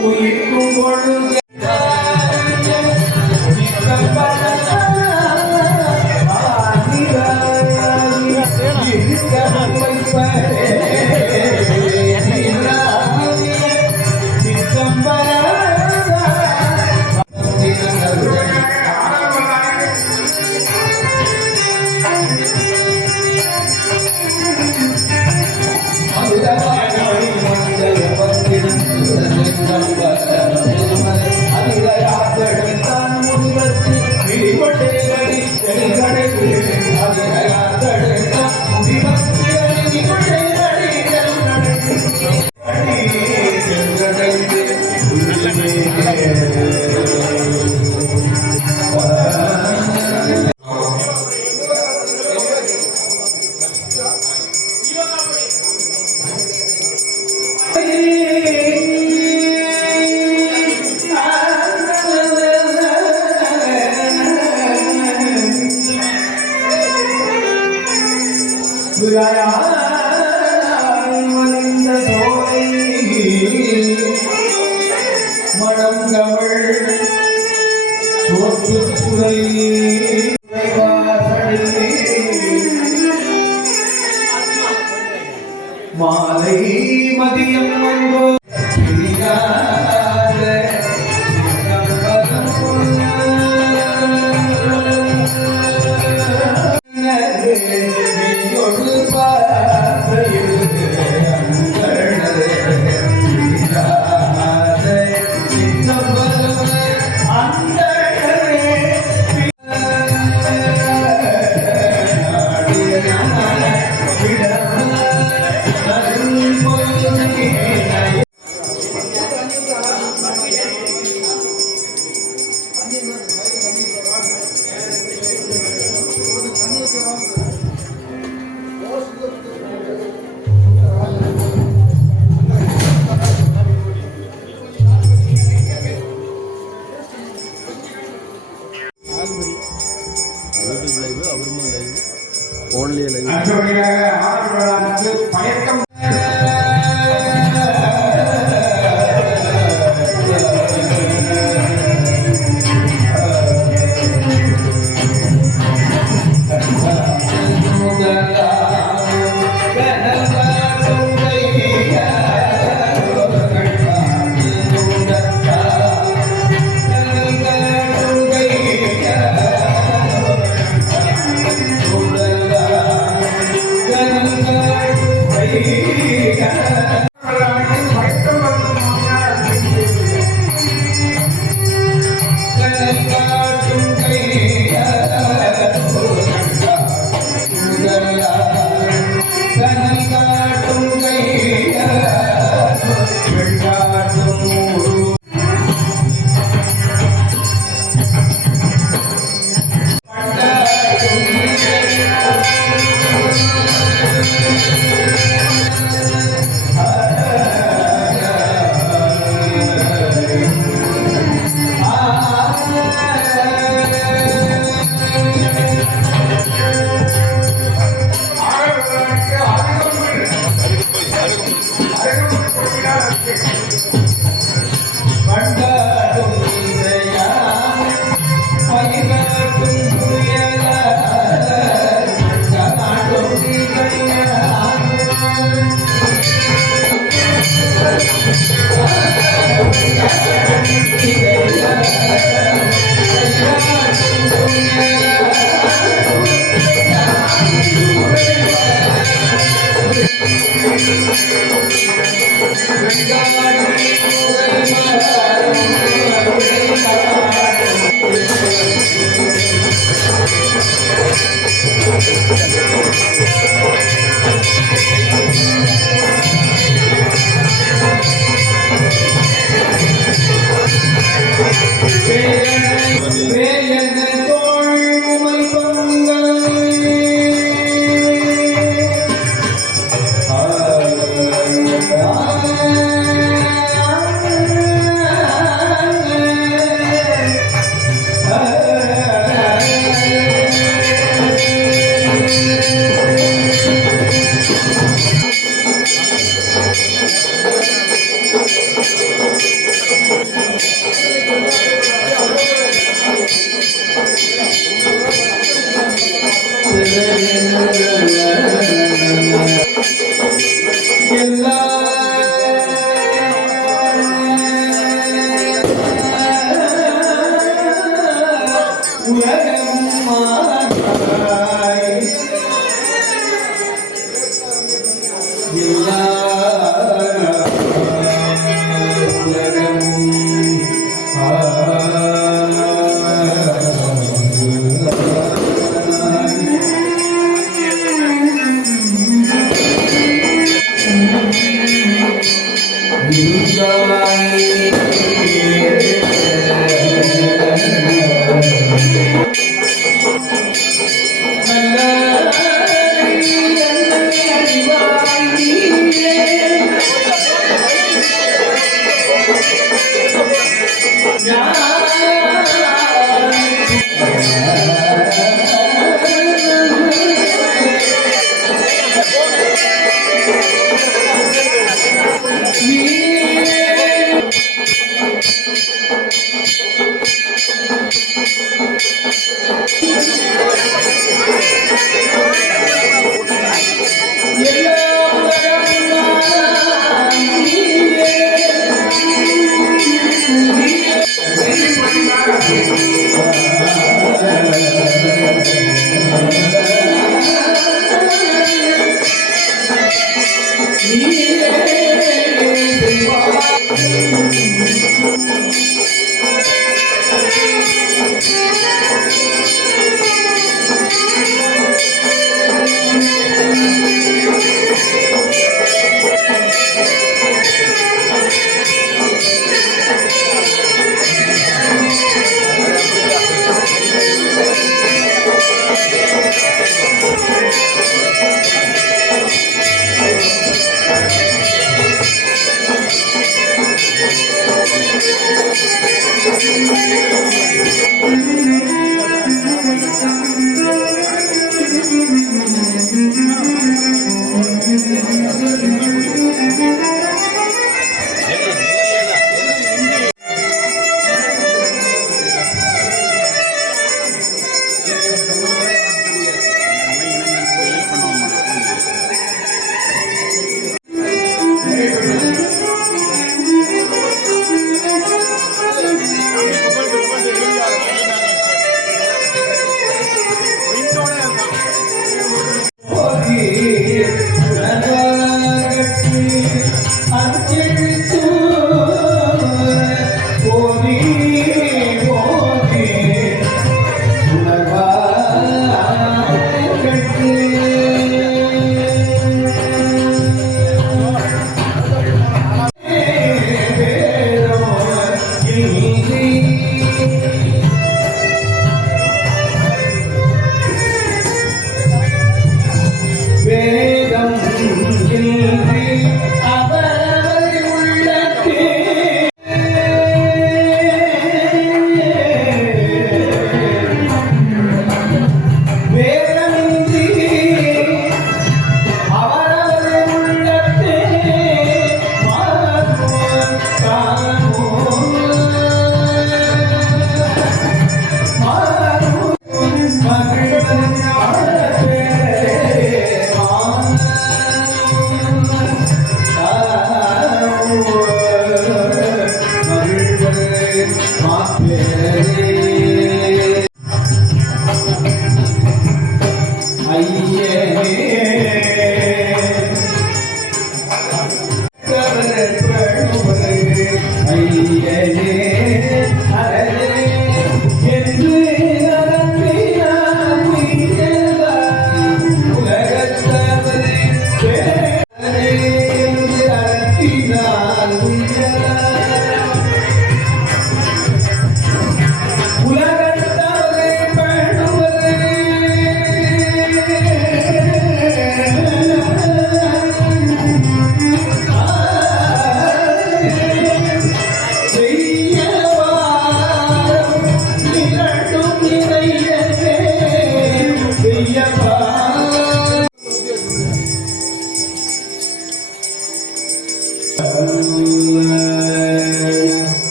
உயிர்க்கும் பொழுது மடம் தமிழ் சோற்றுத்துறை மாலை மதியம் வந்தோ பயக்கம் எல்லா உலகமும்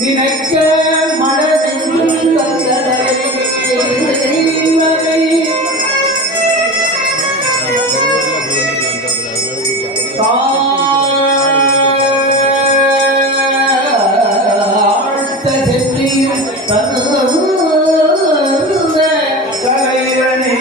நினைக்க மனதில் தாழ்த்த சென்றியும் தந்த தலைவனே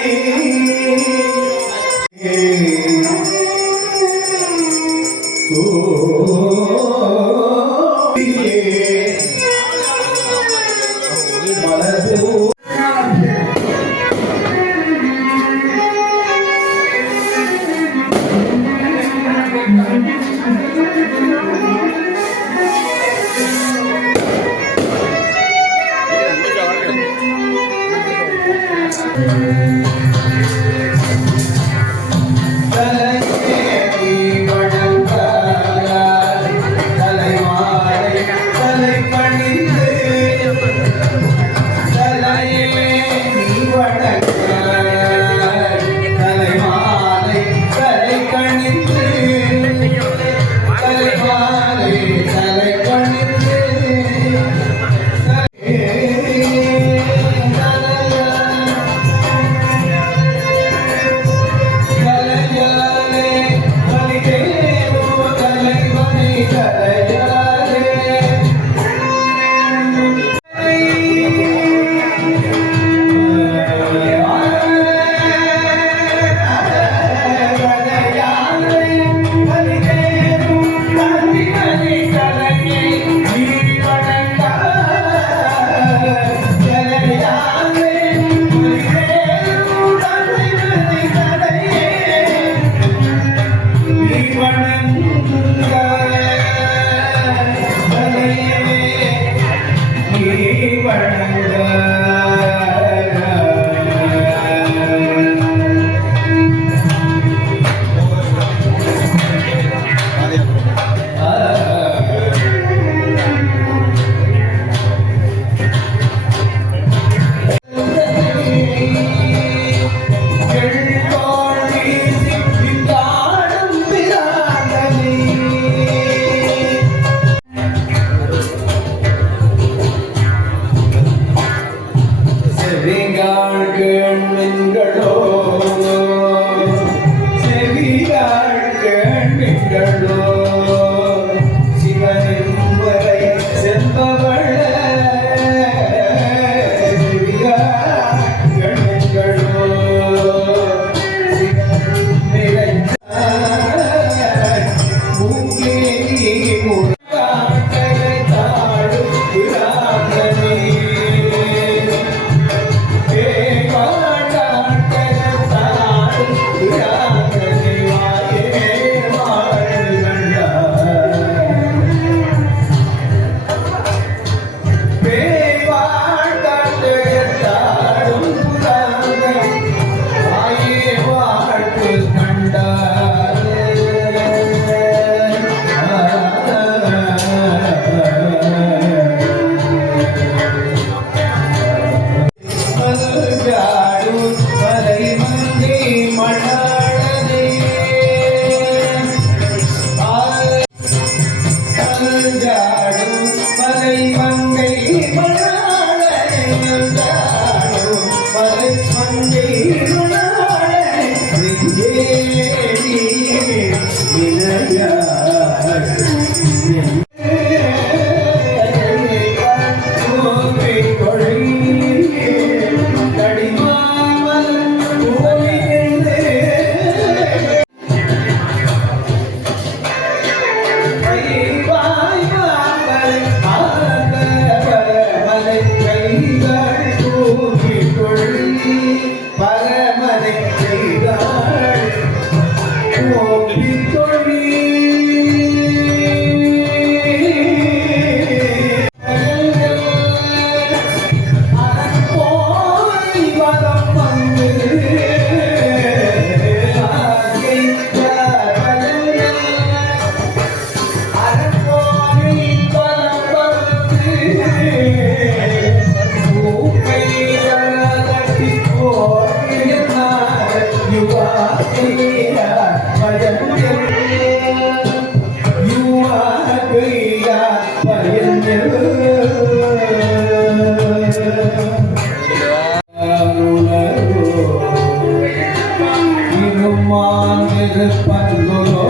திருமாந்திருப்பன்குலோ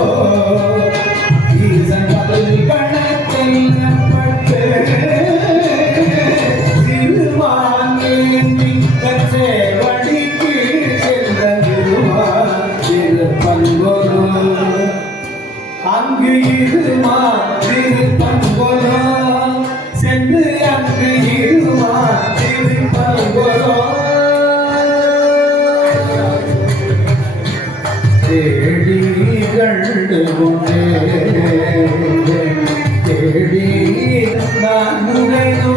ஈசன் பதவி கணக்கில் பட்டு திருமாங்கேந்தி கச்சேவடிக்கு சென்ற திருமாந்திருப்பன்குலோ அங்கு திருமாந்திருப்பன்குலோ சென்று அங்கு திருமாந்திருப்பன்குலோ தேடி கண்டு கொண்டே தேடி நான் முறையோ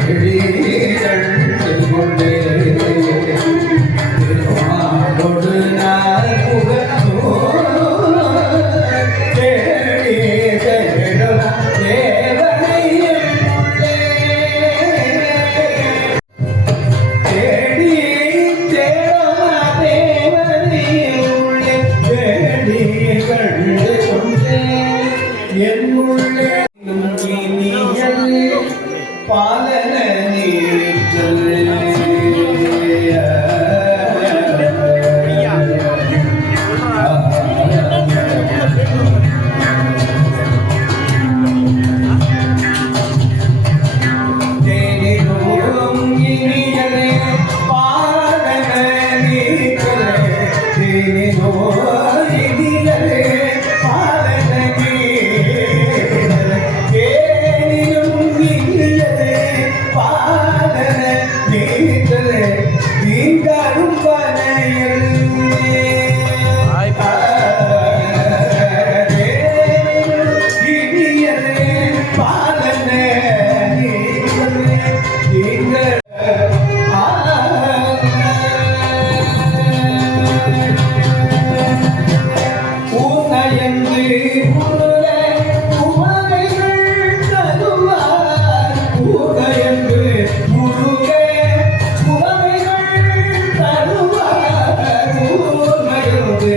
தேடி கண்டு கொண்டே திருமாலோடு நான் புகழோ தேடி தேடலாம் தேவனை உள்ளே தேடி தேடலாம் தேவனை உள்ளே தேடி கண்டு கொண்டே என் உள்ளே இனியல் பாலன நீற்றல் தேனினோடும் இனியலே பாலன நீற்றல் தேனினோ இனியலே பாலன நீற்றல் தேனினும் இனியலே பாலன நீற்றல் நீங்காரும் பனையில் இனியலே பாலன நீற்றல் நீங்கள் ஊனயங்கு முருக உவகைகள் தருவார் ஊனயங்கு முருக உவகைகள் தருவார் ஊனயங்கு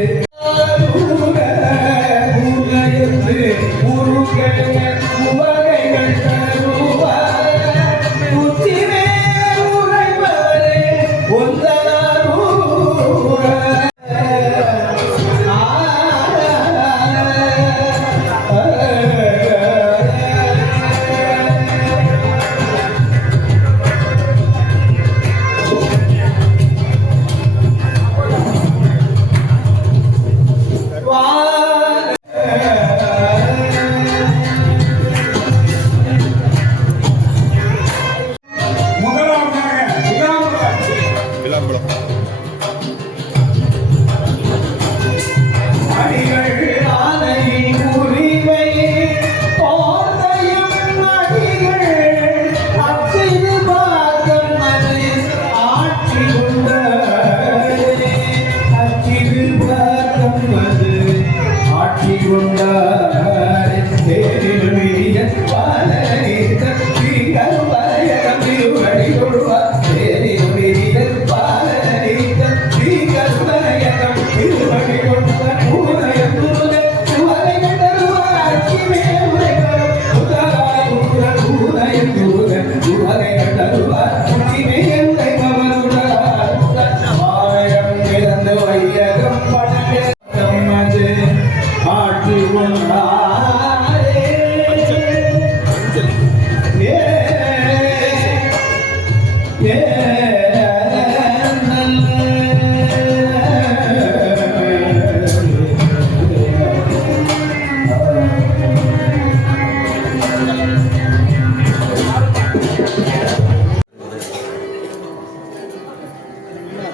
ஊனயங்கு முருக உவகைகள் தருவார் உச்சிமே உரைபவரே ஒன்றனாரூர விளம்பரம் அடிகள் ஆனையின் உரிமை போதையும் அடிகள் அச்சிறு பாகம் அது ஆட்சி கொண்டாரே அச்சிறு பாகம் அது ஆட்சி கொண்டாரே தேரிலுமிய பாலனீத தீங்கள் வரையகம் திருவடி கொள்வார் தேரிலுமிய பாலனீத தீங்கள் வரையகம் திருவடி கொள்வார் ஊரையம் துருக சுவரைகள் தருவார் அச்சிமே உரைகளும் உதராய் உருள் ஊரையம் துருக சுவரைகள் தருவார் அச்சிமே உரைபவர் உடலார் ஆரையம் பிறந்து வையகம் படக தம்மது ஆட்சி கொண்டாரே ஏ ஏ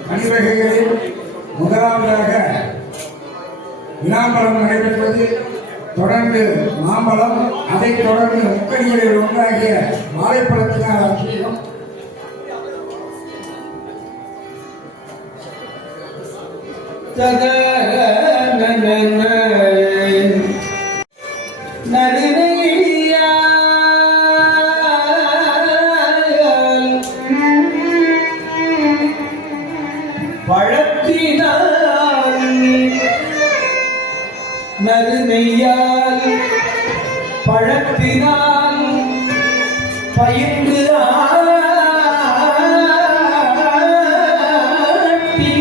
அணிவகைகளில் முதலாவதாக விளாம்பரம் நடைபெற்றது. தொடர்ந்து மாம்பழம், அதைத் தொடர்ந்து முக்கணிகளில் ஒன்றாகிய வாழைப்பழத்தினால் அபிஷேகம். பழத்தினால் நறுநெய்யால் பழத்தினால் பயின்று ஆட்டி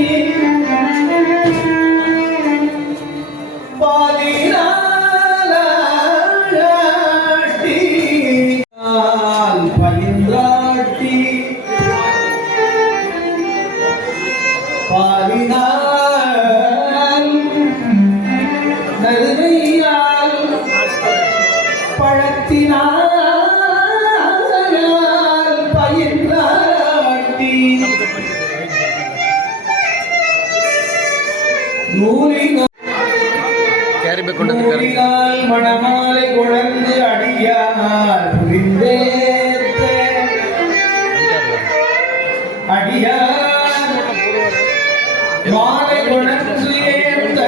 நூலினால் கேரிபேக் கொண்டு வந்திருக்காரு. நூலினால் மணமாலை கொணர்ந்து அடியார் புரிந்தேத்த அடியார் மாலை கொணர்ந்து ஏத்த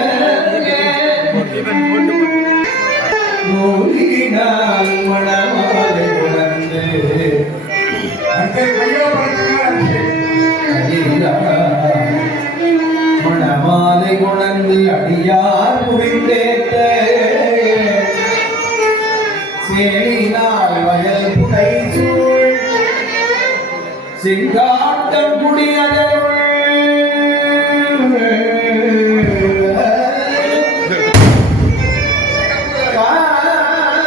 நூலினால் மணமாலை கொணர்ந்து அடுத்த கையோபலத்தினால் மணமாலை கொணர்ந்து அடியார் புரிந்தேத்த சேலினால் வயல் புடை சூழ் சிங்காட்டம் குடியதருள்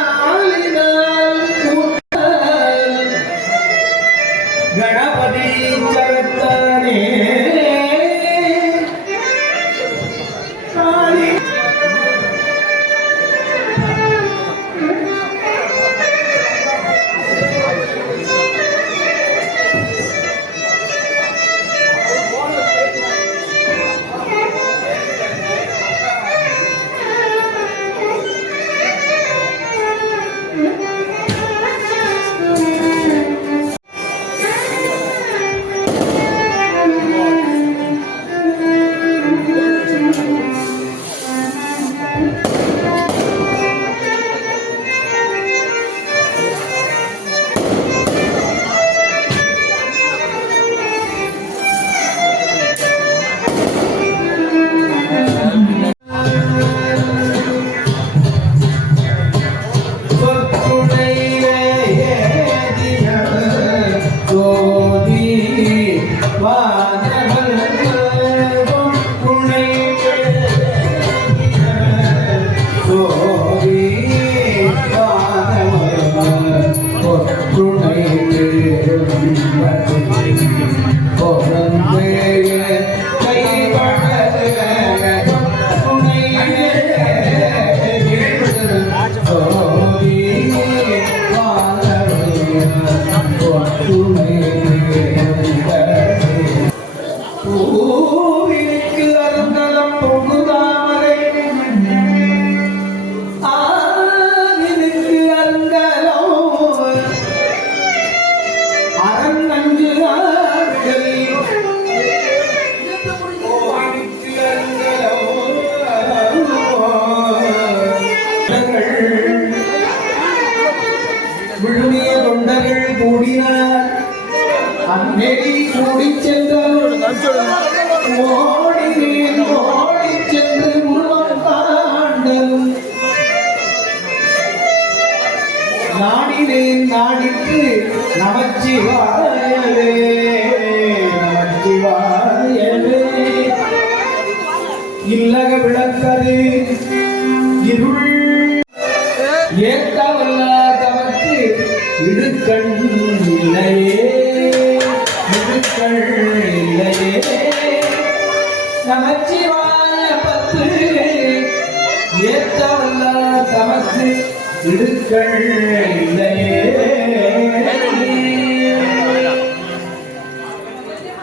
காலினால் கூட்டல் கணபதி சரத்தானே காளி பூவிற்கு அருந்தலம் பொங்குதாமரை ஆவினுக்கு அருந்தலம் அரங்கஞ்சு ஆட்கள் பூவிற்கு அருந்தலம் விழுமிய தொண்டர்கள் கூடினார் அந்நெறி கூடிச் சென்றோடினேன் ஓடிச் சென்று உருவத்தாண்டலும் நாடினேன் நாடிக்கு நமச்சிவாயவே நமச்சிவாயவே இல்லக விளக்கது இருள் ஏற்றவல்ல தமக்கு இடுக்கண் இல்லையே இடுக்கள் இல்லையே நமச்சிவாய பத்து ஏற்றவல்ல தமக்கு இடுக்கள் இல்லையே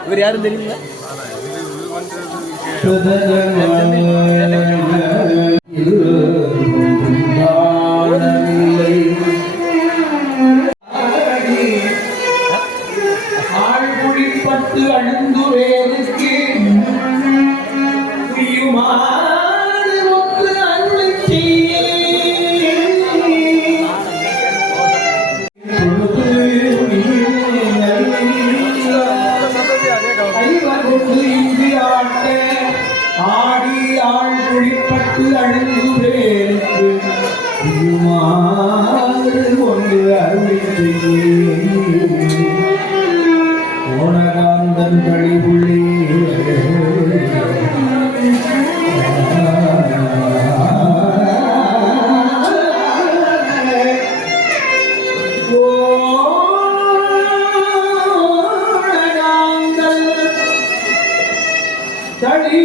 இவர் யாரும் தெரியுங்களா? ஆழ்குழிப்பட்டு அழுந்துவேனுக்கு உய்யுமாறு ஒத்து அருளைச் செய்ய. ஐவர் கொண்டு இங்கு ஆட்ட ஆடி ஆழ்குழிப்பட்டு அழுந்துவேனுக்கு உய்யுமாறு கொண்டு அருளைச் செய்ய. ஓணகாந்தன் கழிவுள்ளே ஓணகாந்தன் தளி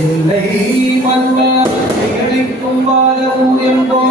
இல்லை மன்னிக்கும் வாதம் என்போ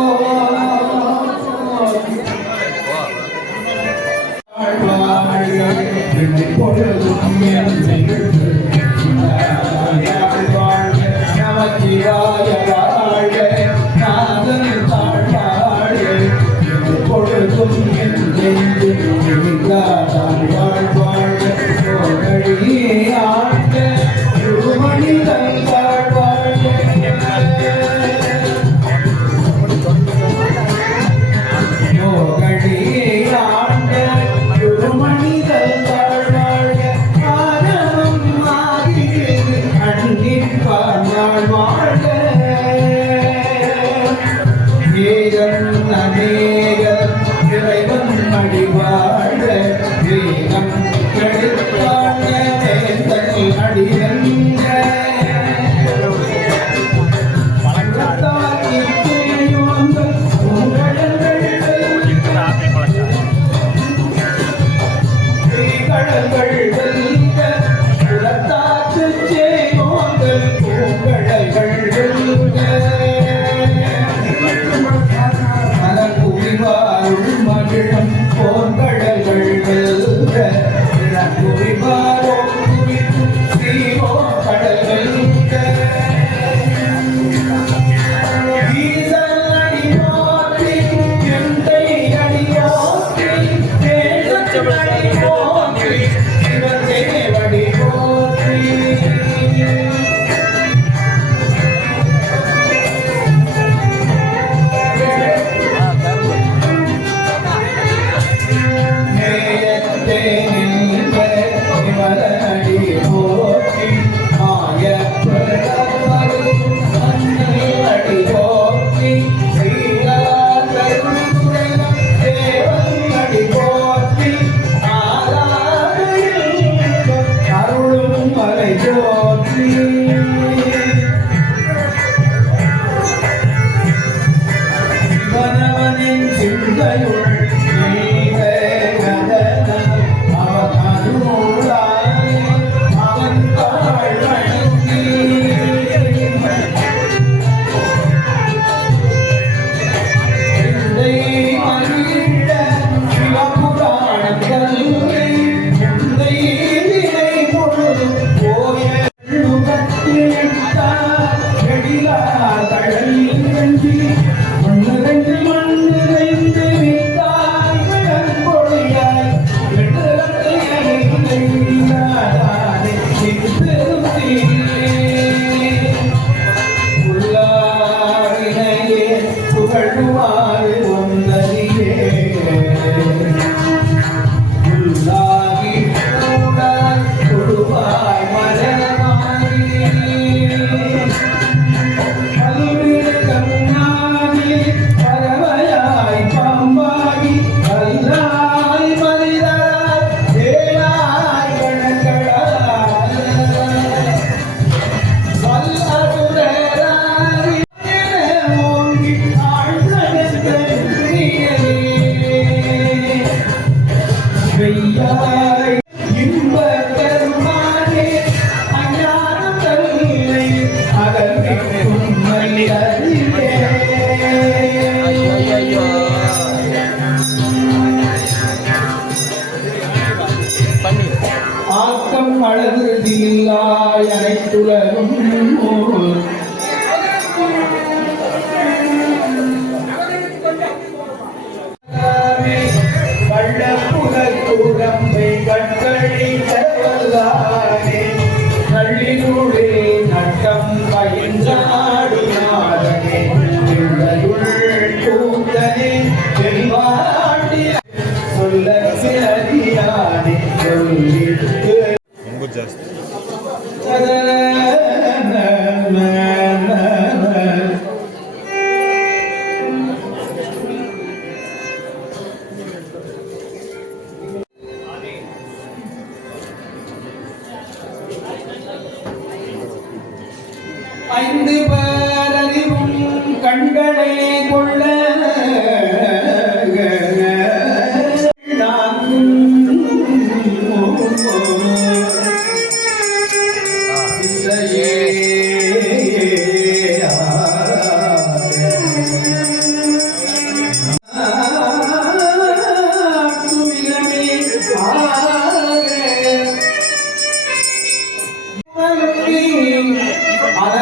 அழகுதியில்லாய் அனைத்துலகும் வள்ளப்புறம்பை கட்டழித்தவல்லானே நள்ளினுளே நட்டம் பயின்றாடினாரனே கூத்தனே பெருமாட்டி சொல்ல அறியானே சொல்லிட்டு ಜಾಸ್ತಿ ஐந்து பேரறிவும் கண்களே கொள்ள சிந்தையே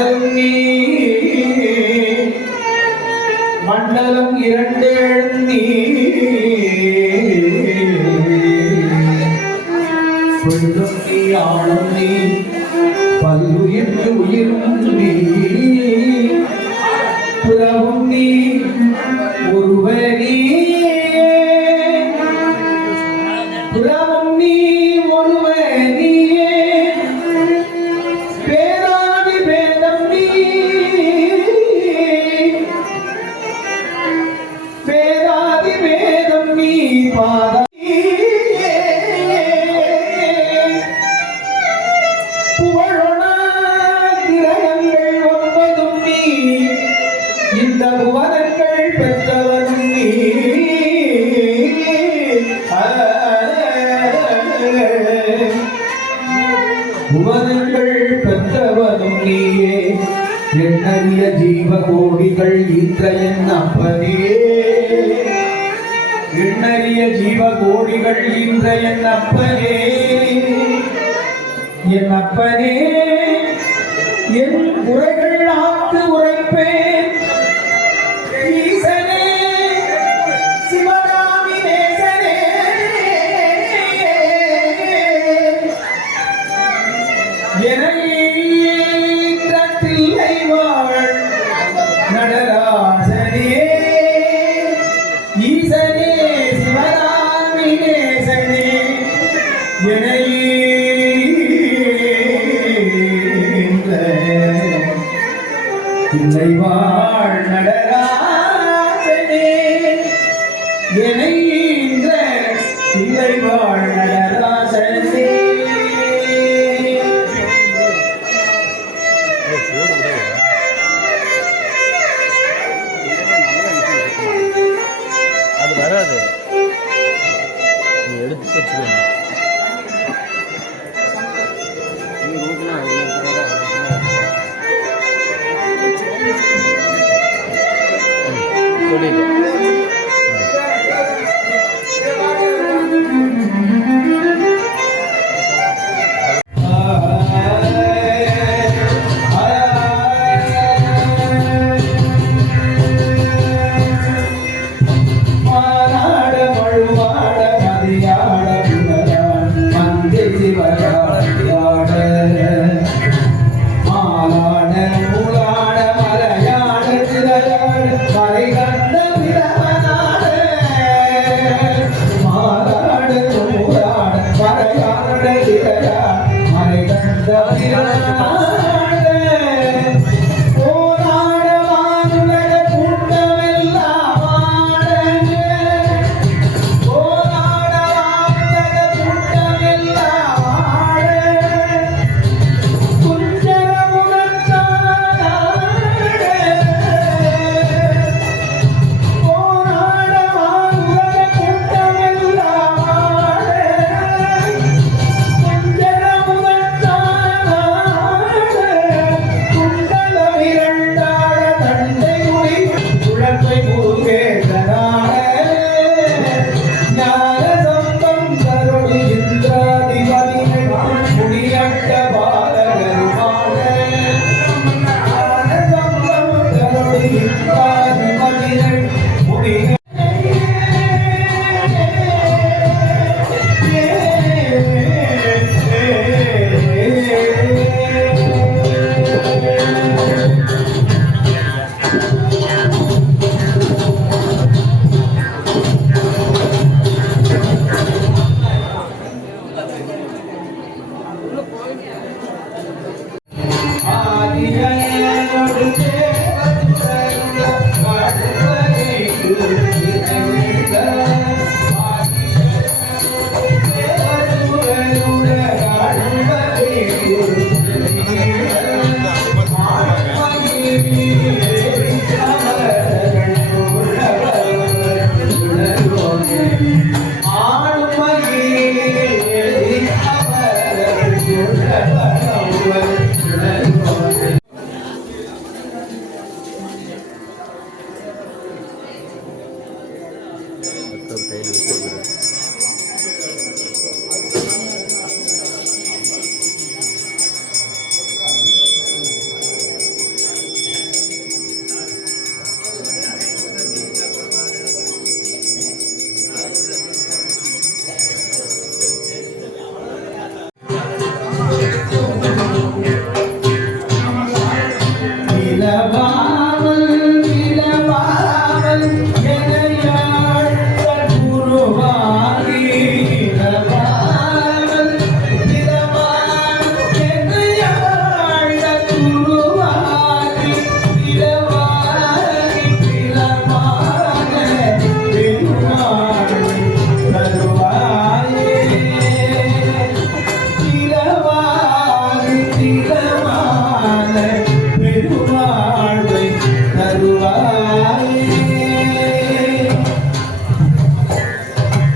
மண்டலம் நீ மண்டலம் இரண்டேழும் நீ சொல்லும் நீ ஆளும் நீ பல்லுயிர்க்கு உயிரும் நீ புலவும் நீ ஒருவனே புலவும் நீ ஒருவனியே பேராதி பேதம் நீ பேராதி பேதம் நீ பாதம் புகழொணா கிரகங்கள் ஒன்பதும் நீ இந்த புவனங்கள் பெற்றவன் நீ புவனங்கள் பெற்றவனும் நீயே எண்ணறிய ஜீவ கோடிகள் ஈன்ற என் அப்பனே எண்ணறிய ஜீவ கோடிகள் ஈன்ற என் அப்பனே என் அப்பனே என் குறைகள் ஆக்கு உரைப்பேன் ஈசனே சிவகாமி நேசனே தில்லை வாழ் நடராசனே ஈசனே சிவகாமி நேசனே தில்லை வாழ் நடராசனே தில்லை வாழ் நடராசனே அது வராது, நீ எடுத்து வச்சுக்கோங்க. விலவாமல் விலவாமல் எனையாள் குருவாகி விலவாமல் விலவாமல் எனையாள் குருவாகி விலவாகி விலவாக பெருமாள் தருவாயே திலவாகி திலமான பெருமாளை தருவாயே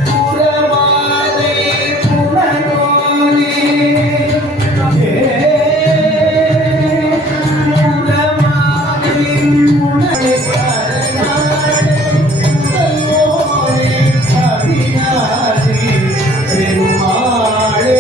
புறமாதை புறநோனே புறமாதை புறனை கரநாடு புறநோனே கவிநாதி பெருமாளே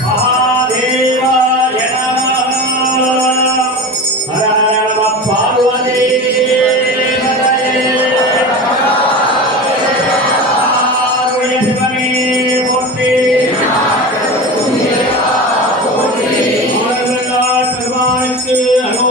महादेवाय नमः हर हर नमः पार्वती शिवने मूर्ति பெருமாளுக்கு அனோ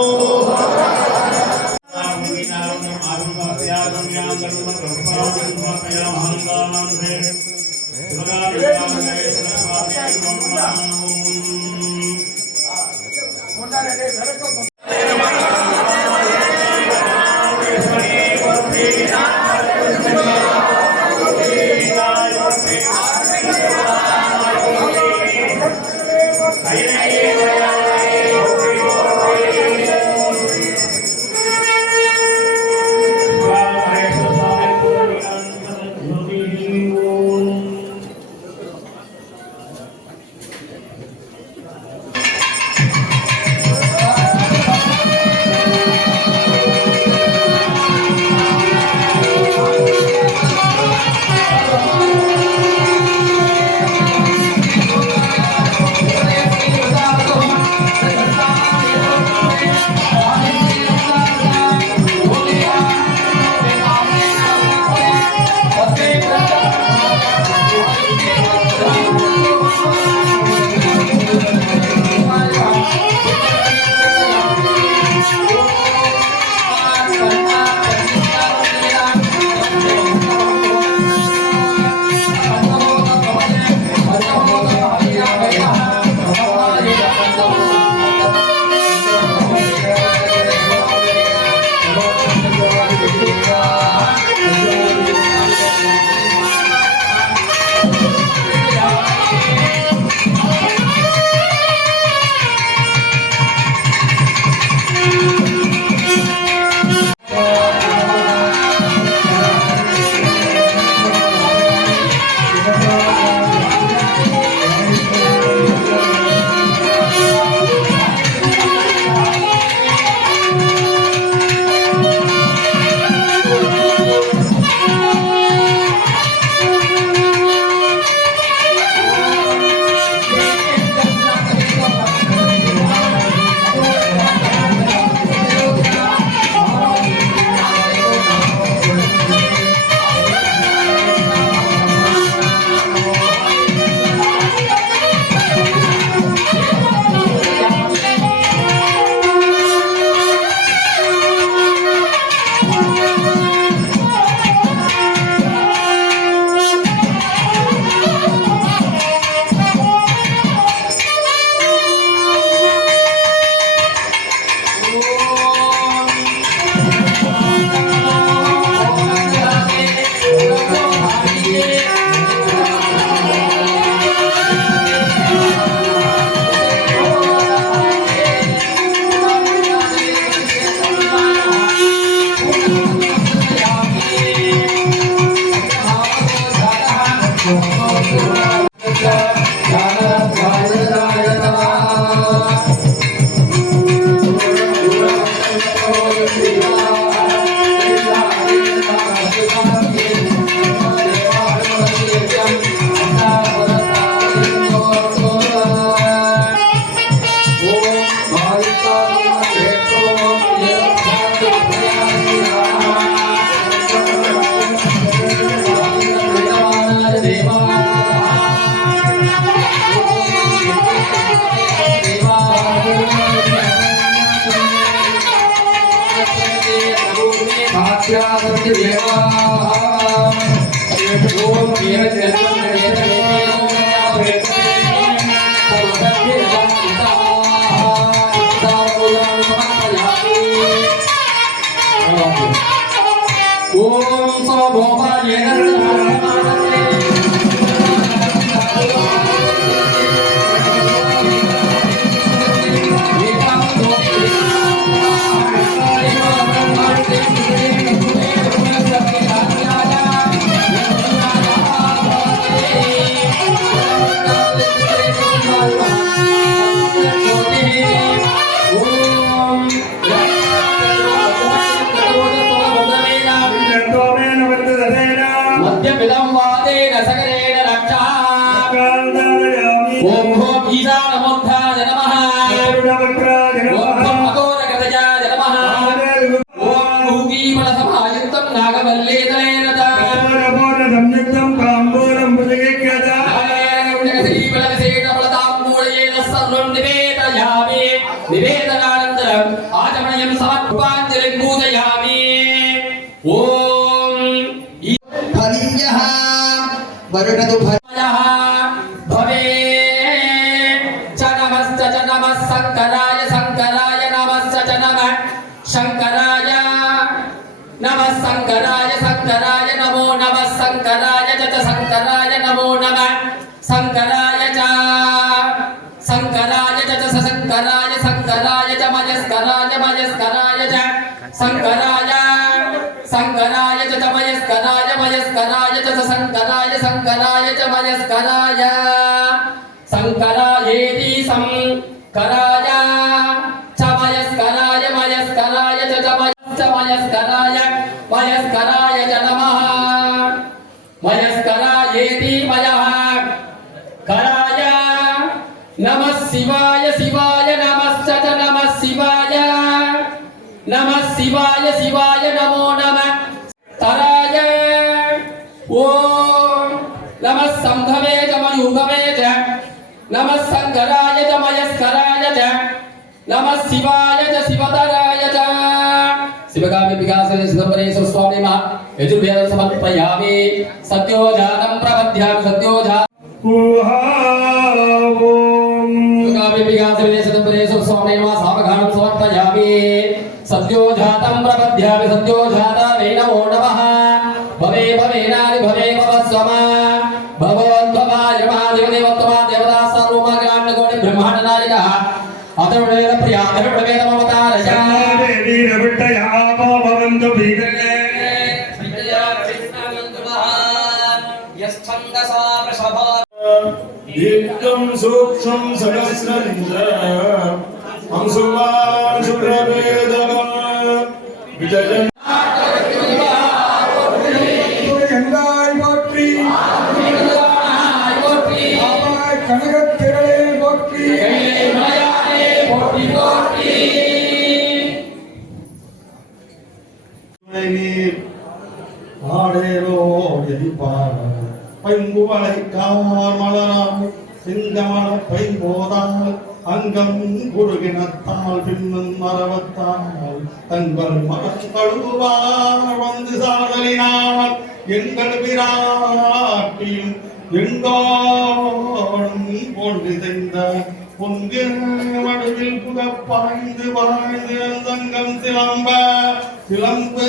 आप्यासन्ति देवाः ओम निवेदनानन्तरम् आचमनयं समर्पाञ्जलिं पूजयामि ॐ फलियः वरुणतु भयः भवे च नमः शङ्कराय शङ्कराय नमश्च च नमः शङ्कराय नमः शङ्कराय शङ्कराय नमो नमः शङ्कराय च शङ्कराय नमो नमः शङ्कराय च शङ्कराय च शङ्कराय शङ्कराय च मयस्कराय मयस्कराय च शङ्कराय शङ्कराय च मयस्कराय मयस्कराय च शङ्कराय शङ्कराय च मयस्कराय शङ्करायेति शङ्कराय च मयस्कराय मयस्कराय च मयस्कराय मयस्कराय च नमः मयस्करायेति मयः कराय नमः शिवाय शिवाय नमश्च च नमः शिवाय शिवाय नमो नमः तराय ओम नमः संभवे च मयूभवे च नमः शङ्कराय च मयस्कराय च नमः शिवाय च शिवतराय च शिवगामि विकासे सिद्धपरेश्वर स्वामी महा यजुर्वेद समर्पयामि सत्यो जातं प्रपद्यामि सत्यो जा शिवगामि विकासे सिद्धपरेश्वर स्वामी महा सावधानं समर्पयामि सत्यो जातं प्रपद्यामि सत्यो जाता वै नमो नमः भवे भवेनानि भवे भवस्वमा भगवद्भवाय महादेवदेवोत्तमा देवता सर्वमग्राण्डकोटि ब्रह्माण्ड नायकः अतर्वेद प्रिया अतर्वेद ममतारय वीरविट्टयापो भवन्तु भीतये यश्छन्दसा वृषभा दीर्घं सूक्ष्मं सहस्रं च अंशुमान् शुभ्रवेदः विजयन् எங்காய் போற்றி ஆவாய் கனகத்திரளே போற்றி ஆடேரோ எதிர்ப்பார் பைங்குவளை கார் மலரால் சிங்கமல பைம்போதால் அங்கம் குறுகினத்தால் பின்னும் மரவத்தால் தங்கள் மகழுவார் வந்து சாதலினால் எங்கள் விராட்டியும் எங்கோடும் போன்றிதைந்த பொங்கு மடுவில் புகப்பாய்ந்து வாழ்ந்து தங்கம் சிலம்ப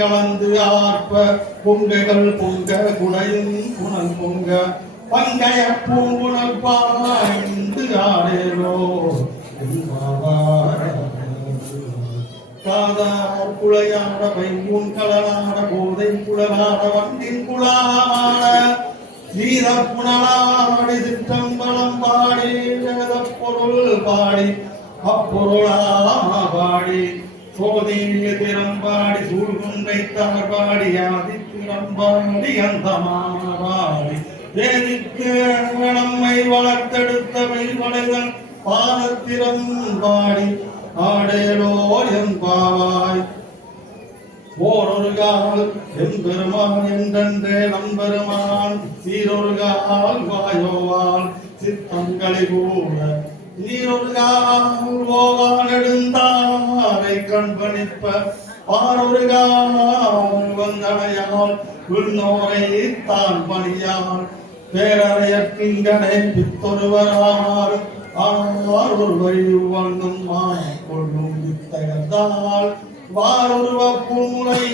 கலந்து ஆர்ப்ப பொங்கைகள் பொங்க குடையும் புனல் பொங்க பங்கைய பூங்குணல் பாய்ந்து ஆடேரோ காதார் குளையாட வைமூன் களனாட போதை குழலாட வண்டின் குழாட சீத புனலாடி சிற்றம்பலம் பாடி வேத பொருள் பாடி அப்பொருளா பாடி சோதிய திறம்பாடி சூழ்குன்றை தார்பாடி ஆதி திறம்பாடி அந்த மாடி வேதிக்கு நம்மை வளர்த்தெடுத்தவை வளைதன் பாதத்திறம் பாடி ஆடேலோர் என்பாவாய் ஓரொரு கால் எம்பெருமான் என்றென்றே நம்பெருமான் சீரொரு கால் வாயோவால் சித்தங்களை கூட நீரொரு கால் ஓவால் எடுந்தாரை கண்பணிப்ப பாரொருகால் வந்தடையால் உள்நோரை தான் பணியால் பேரறையற்கிங்கனை பித்தொருவரார் ஒருவர் வாழ்ந்தும் கொள்ளும் வித்தகத்தால் வாரொருவ பூமுலை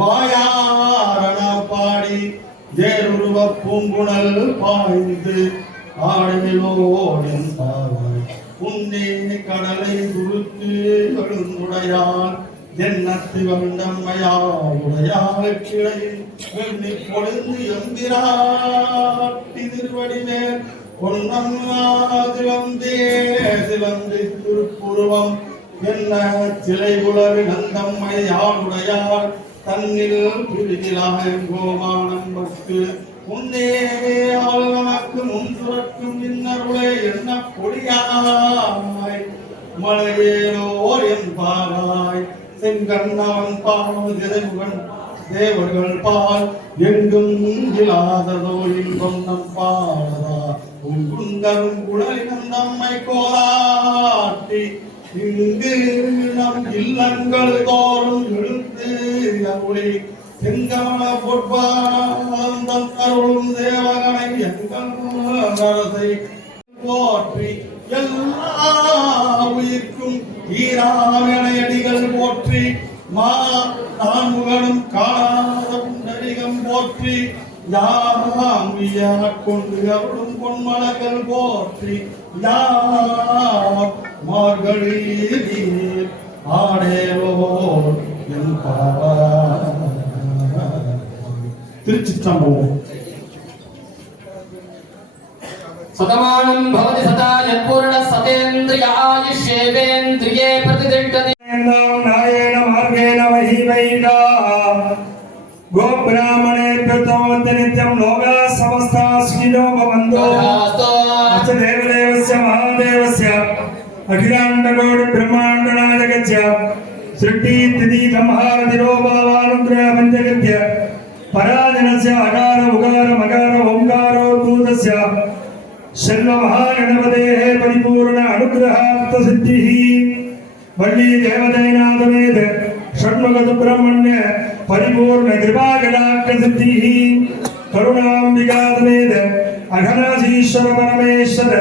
வாயாரண பாடி வேறொருவ பூங்குணல் பாய்ந்து ஆடலோடன் பாவாய் உன்னே கடலை துருத்து எழுந்துடையால் எண்ணத்தி வந்தம்மையாவுடையாள் கிளையில் வெண்ணி பொழுது எம்பிராட்டி திருவடி மேல் பொன்னம்மாதிலந்தே சிலந்தி திருப்புருவம் என்ன சிலை உலகு நந்தம்மையாளுடையாள் தன்னில் பிரிகிறாய் கோமானம் பட்டு முன்னே ஆள் நமக்கு முன் சுரக்கும் இன்னருளே என்ன பொடியாய் மலையேலோர் என் பாவாய் செங்கண்ணவன் பாவம் திரைமுகன் தேவர்கள் பால் எங்கும் இல்லாததோ இன்பம் நம் பாடதா உங்குந்தரும் குழலினம் நம்மை கோலாட்டி இங்கு நம் இல்லங்கள் தோறும் இழுத்து அருளி செங்கமல பொற்பாந்தம் அருளும் தேவகனை எங்கள் அரசை போற்றி எல்லா உயிர்க்கும் ஈராவணையடிகள் போற்றி மா நான்முகனும் காணாத புண்டரிகம் போற்றி யாம் கொண்டு அருளும் பொன்மலர்கள் போற்றி யாம் மார்கழி நீர் ஆடேலோ என் பாவா. திருச்சிற்றம்பலம். சதமானம் பவதி சதா யத்பூர்ண சதேந்திரிய ஆயுஷ்யேவேந்திரியே பிரதிதிஷ்டதி நாயேன மார்கேன மஹிமைகா गोब्राह्मणेभ्यो नित्यं लोकाः समस्ताः सुखिनो भवन्तु। अस्य देवदेवस्य महादेवस्य अखिलाण्डकोटि ब्रह्माण्डनायकस्य सृष्टिस्थिति संहारतिरोभावानुग्रह पञ्चगद्य पराजनस्य अकार उकार मकार ओंकारो दूतस्य सर्वमहागणपतेः परिपूर्ण अनुग्रहार्थ सिद्धिः वल्ली देवदैनाथवेद षण्मुख सुब्रह्मण्य परिपूर्ण कृपाकटाक्ष सिद्धिः करुणाम्बिकासमेत अघनाधीश्वर परमेश्वर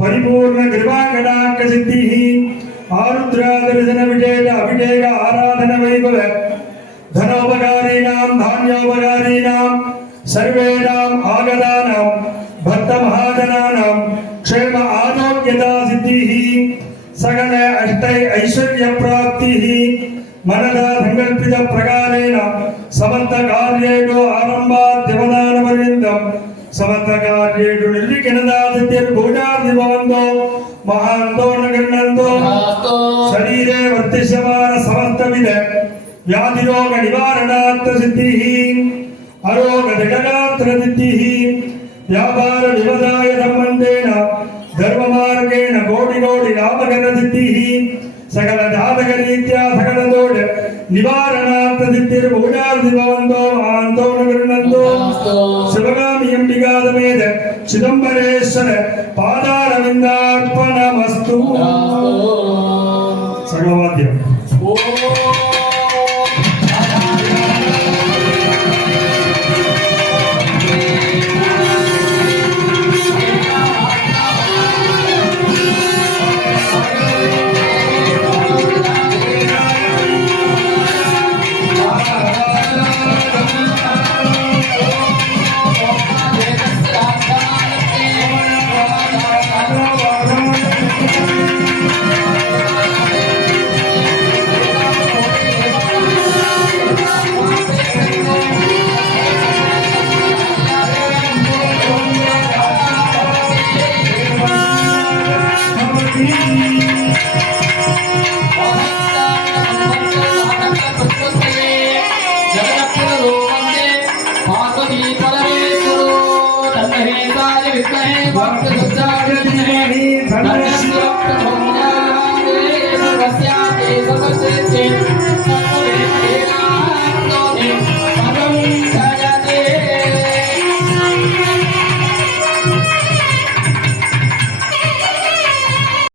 परिपूर्ण कृपाकटाक्ष सिद्धिः आरुद्रादर्शन विटेक अभिषेक आराधन वैभव धनोपकारीणां धान्योपकारीणां सर्वेणां आगतानां भक्त महाजनानां क्षेम आरोग्यता सिद्धिः सकल अष्टै ऐश्वर्य प्राप्तिः मनदा संकल्पित प्रकारेण समस्त कार्येषु आरम्भात् देवदानपर्यन्तं समस्त कार्येषु निर्विघ्नतासिद्धिर्भूयात् भवन्तु महान्तो न गृह्णन्तु शरीरे वर्तिष्यमान समस्तविध व्याधिरोग निवारणार्थ सिद्धिः अरोग जगदात्र सिद्धिः व्यापार विवदाय संबंधेन धर्म मार्गेण कोटि कोटि लाभकर सिद्धिः सकल जातक रीत्या सकल दोष निवारणार्थ सिद्धिर्भूयात् भवन्तु महान्तो न गृह्णन्तु शिवगामि अंबिका समेत चिदंबरेश्वर पादारविन्दार्पणमस्तु। सर्ववाद्यम् भक्त